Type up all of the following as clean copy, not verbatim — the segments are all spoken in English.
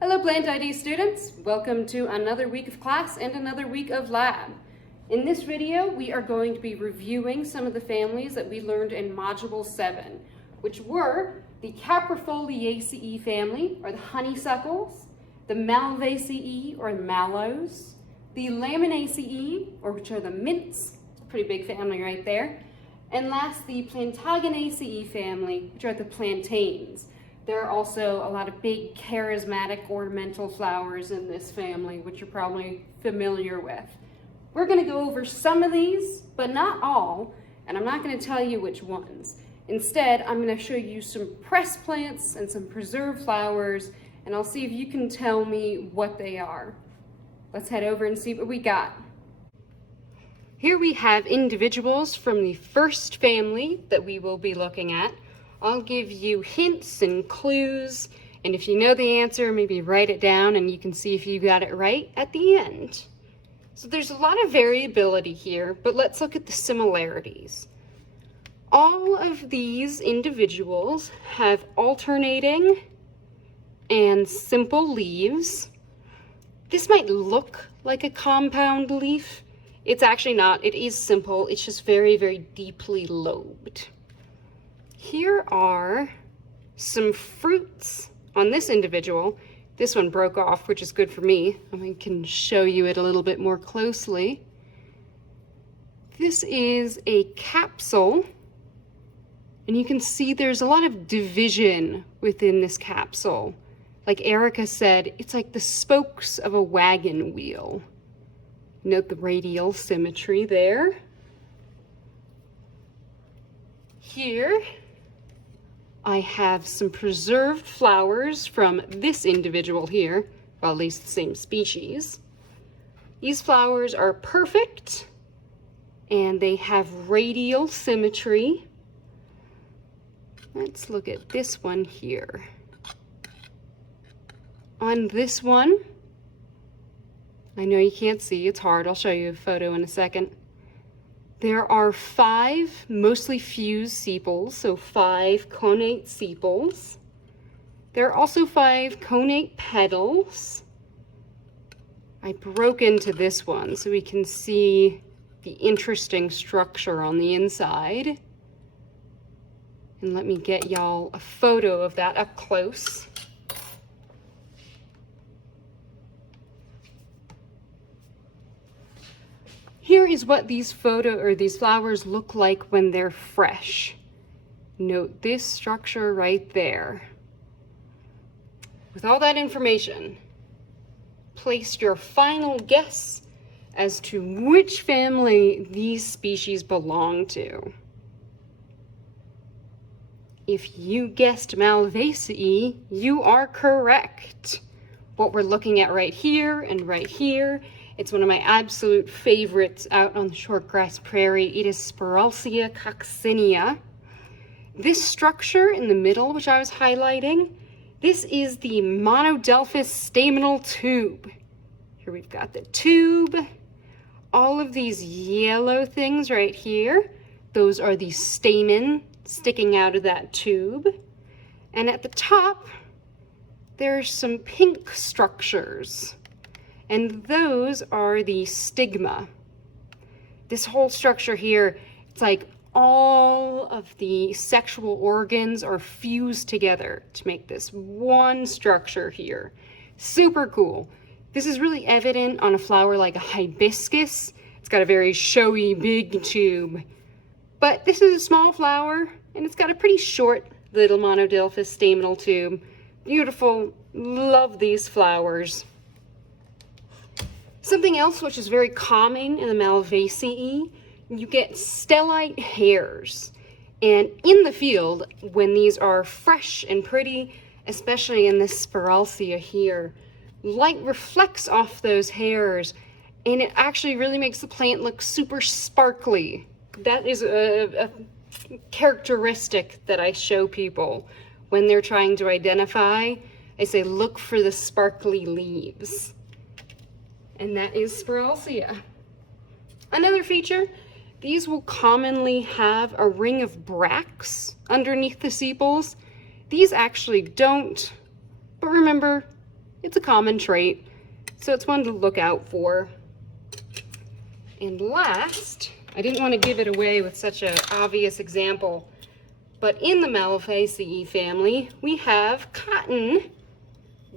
Hello Plant ID students, welcome to another week of class and another week of lab. In this video we are going to be reviewing some of the families that we learned in Module 7, which were the Caprifoliaceae family, or the honeysuckles, the Malvaceae, or mallows, the Laminaceae, or which are the mints, pretty big family right there, and last the Plantaginaceae family, which are the plantains. There are also a lot of big charismatic ornamental flowers in this family, which you're probably familiar with. We're going to go over some of these, but not all, and I'm not going to tell you which ones. Instead, I'm going to show you some press plants and some preserved flowers, and I'll see if you can tell me what they are. Let's head over and see what we got. Here we have individuals from the first family that we will be looking at. I'll give you hints and clues, and if you know the answer, maybe write it down and you can see if you got it right at the end. So there's a lot of variability here, but let's look at the similarities. All of these individuals have alternating and simple leaves. This might look like a compound leaf. It's actually not. It is simple. It's just very, very deeply lobed. Here are some fruits on this individual. This one broke off, which is good for me. I can show you it a little bit more closely. This is a capsule, and you can see there's a lot of division within this capsule. Like Erica said, it's like the spokes of a wagon wheel. Note the radial symmetry there. Here, I have some preserved flowers from this individual here, well, at least the same species. These flowers are perfect, and they have radial symmetry. Let's look at this one here. On this one, I know you can't see, it's hard, I'll show you a photo in a second. There are 5 mostly fused sepals, so 5 connate sepals. There are also 5 connate petals. I broke into this one so we can see the interesting structure on the inside. And let me get y'all a photo of that up close. Here is what these flowers look like when they're fresh. Note this structure right there. With all that information, place your final guess as to which family these species belong to. If you guessed Malvaceae, you are correct. What we're looking at right here and right here, it's one of my absolute favorites out on the shortgrass prairie. It is Spiralsia coccinea. This structure in the middle, which I was highlighting, this is the monodelphous staminal tube. Here we've got the tube. All of these yellow things right here, those are the stamen sticking out of that tube. And at the top, there's some pink structures. And those are the stigma. This whole structure here, it's like all of the sexual organs are fused together to make this one structure here. Super cool. This is really evident on a flower like a hibiscus. It's got a very showy big tube. But this is a small flower, and it's got a pretty short little monodelphous staminal tube. Beautiful. Love these flowers. Something else which is very common in the Malvaceae, you get stellite hairs. And in the field, when these are fresh and pretty, especially in this Spiralsia here, light reflects off those hairs, and it actually really makes the plant look super sparkly. That is a characteristic that I show people when they're trying to identify. I say, look for the sparkly leaves. And that is Spiralsia. Another feature, these will commonly have a ring of bracts underneath the sepals. These actually don't, but remember, it's a common trait, so it's one to look out for. And last, I didn't want to give it away with such an obvious example, but in the Malvaceae family, we have cotton,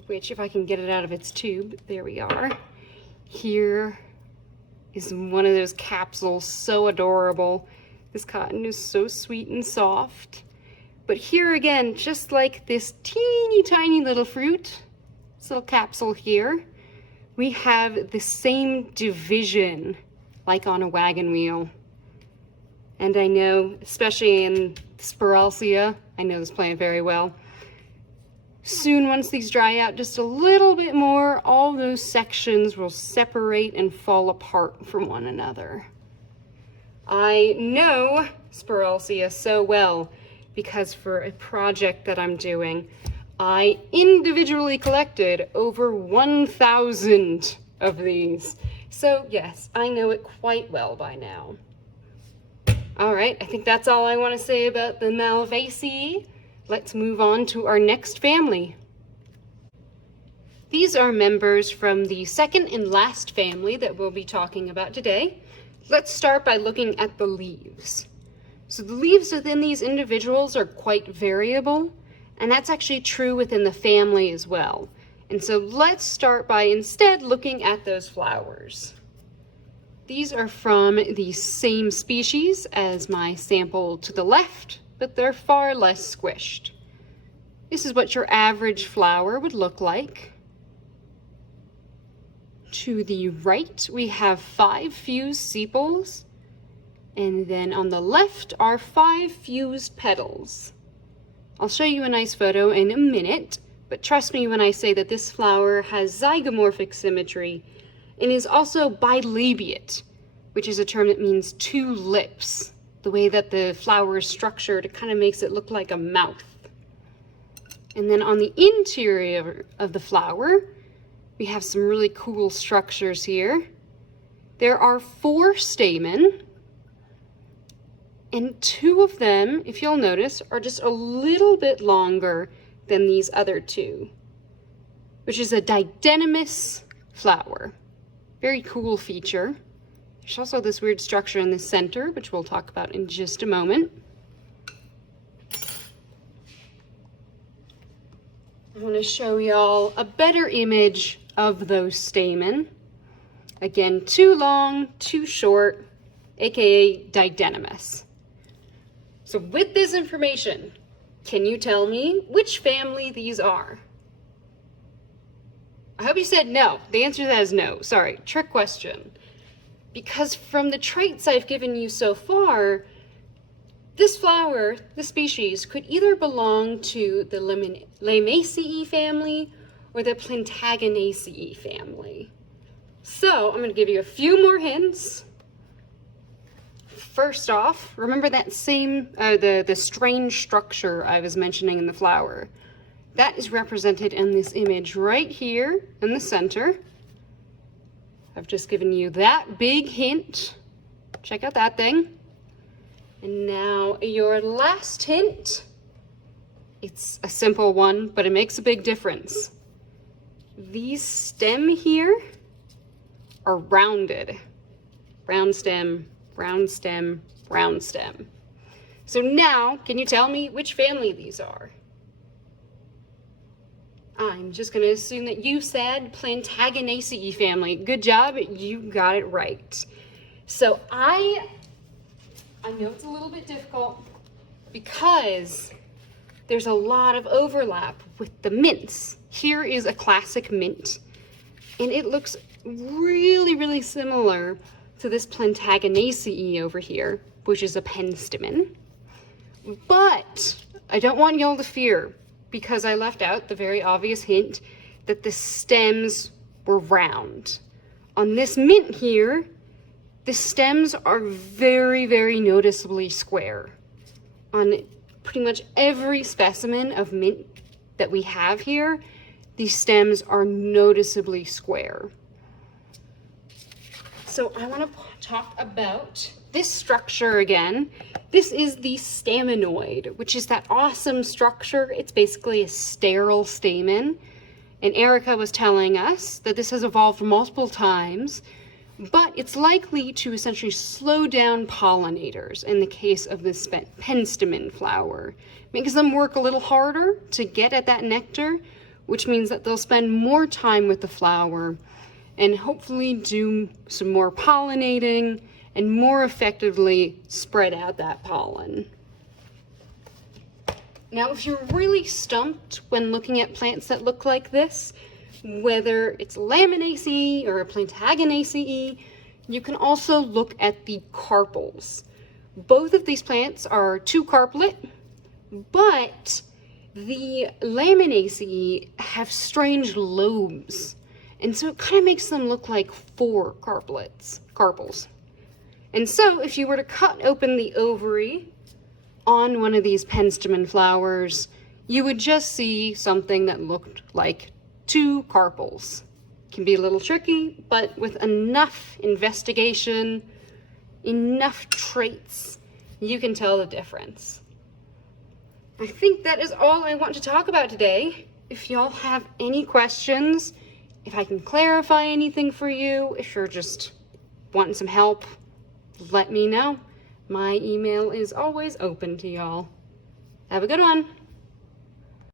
which if I can get it out of its tube, there we are. Here is one of those capsules, so adorable. This cotton is so sweet and soft. But here again, just like this teeny tiny little fruit, this little capsule here, we have the same division like on a wagon wheel. And I know, especially in Spiralsia, I know this plant very well. Soon, once these dry out just a little bit more, all those sections will separate and fall apart from one another. I know Spiralsia so well because for a project that I'm doing, I individually collected over 1,000 of these. So yes, I know it quite well by now. All right, I think that's all I want to say about the Malvaceae. Let's move on to our next family. These are members from the second and last family that we'll be talking about today. Let's start by looking at the leaves. So the leaves within these individuals are quite variable, and that's actually true within the family as well. And so let's start by instead looking at those flowers. These are from the same species as my sample to the left, but they're far less squished. This is what your average flower would look like. To the right, we have 5 fused sepals, and then on the left are 5 fused petals. I'll show you a nice photo in a minute, but trust me when I say that this flower has zygomorphic symmetry and is also bilabiate, which is a term that means 2 lips. The way that the flower is structured, it kind of makes it look like a mouth. And then on the interior of the flower, we have some really cool structures here. There are 4 stamen, and 2 of them, if you'll notice, are just a little bit longer than these other 2, which is a didenymous flower. Very cool feature. There's also this weird structure in the center, which we'll talk about in just a moment. I want to show y'all a better image of those stamen. Again, 2 long, 2 short, aka didenymous. So with this information, can you tell me which family these are? I hope you said no. The answer to that is no. Sorry, trick question. Because from the traits I've given you so far, this flower, the species, could either belong to the Lamiaceae family or the Plantaginaceae family. So I'm going to give you a few more hints. First off, remember that same, the strange structure I was mentioning in the flower. That is represented in this image right here in the center. I've just given you that big hint. Check out that thing. And now your last hint. It's a simple one, but it makes a big difference. These stem here are rounded. Round stem, round stem, round stem. So now, can you tell me which family these are? I'm just going to assume that you said Plantaginaceae family. Good job, you got it right. So I know it's a little bit difficult because there's a lot of overlap with the mints. Here is a classic mint, and it looks really, really similar to this Plantaginaceae over here, which is a penstemon. But I don't want y'all to fear, because I left out the very obvious hint that the stems were round. On this mint here, the stems are very, very noticeably square. On pretty much every specimen of mint that we have here, these stems are noticeably square. So I want to talk about this structure again. This is the stamenoid, which is that awesome structure. It's basically a sterile stamen. And Erica was telling us that this has evolved multiple times, but it's likely to essentially slow down pollinators in the case of this penstemon flower. Makes them work a little harder to get at that nectar, which means that they'll spend more time with the flower and hopefully do some more pollinating and more effectively spread out that pollen. Now, if you're really stumped when looking at plants that look like this, whether it's Laminaceae or a Plantaginaceae, you can also look at the carpels. Both of these plants are two-carplet, but the Laminaceae have strange lobes, and so it kind of makes them look like four carpels. And so if you were to cut open the ovary on one of these penstemon flowers, you would just see something that looked like two carpels. Can be a little tricky, but with enough investigation, enough traits, you can tell the difference. I think that is all I want to talk about today. If y'all have any questions, if I can clarify anything for you, if you're just wanting some help, let me know. My email is always open to y'all. Have a good one.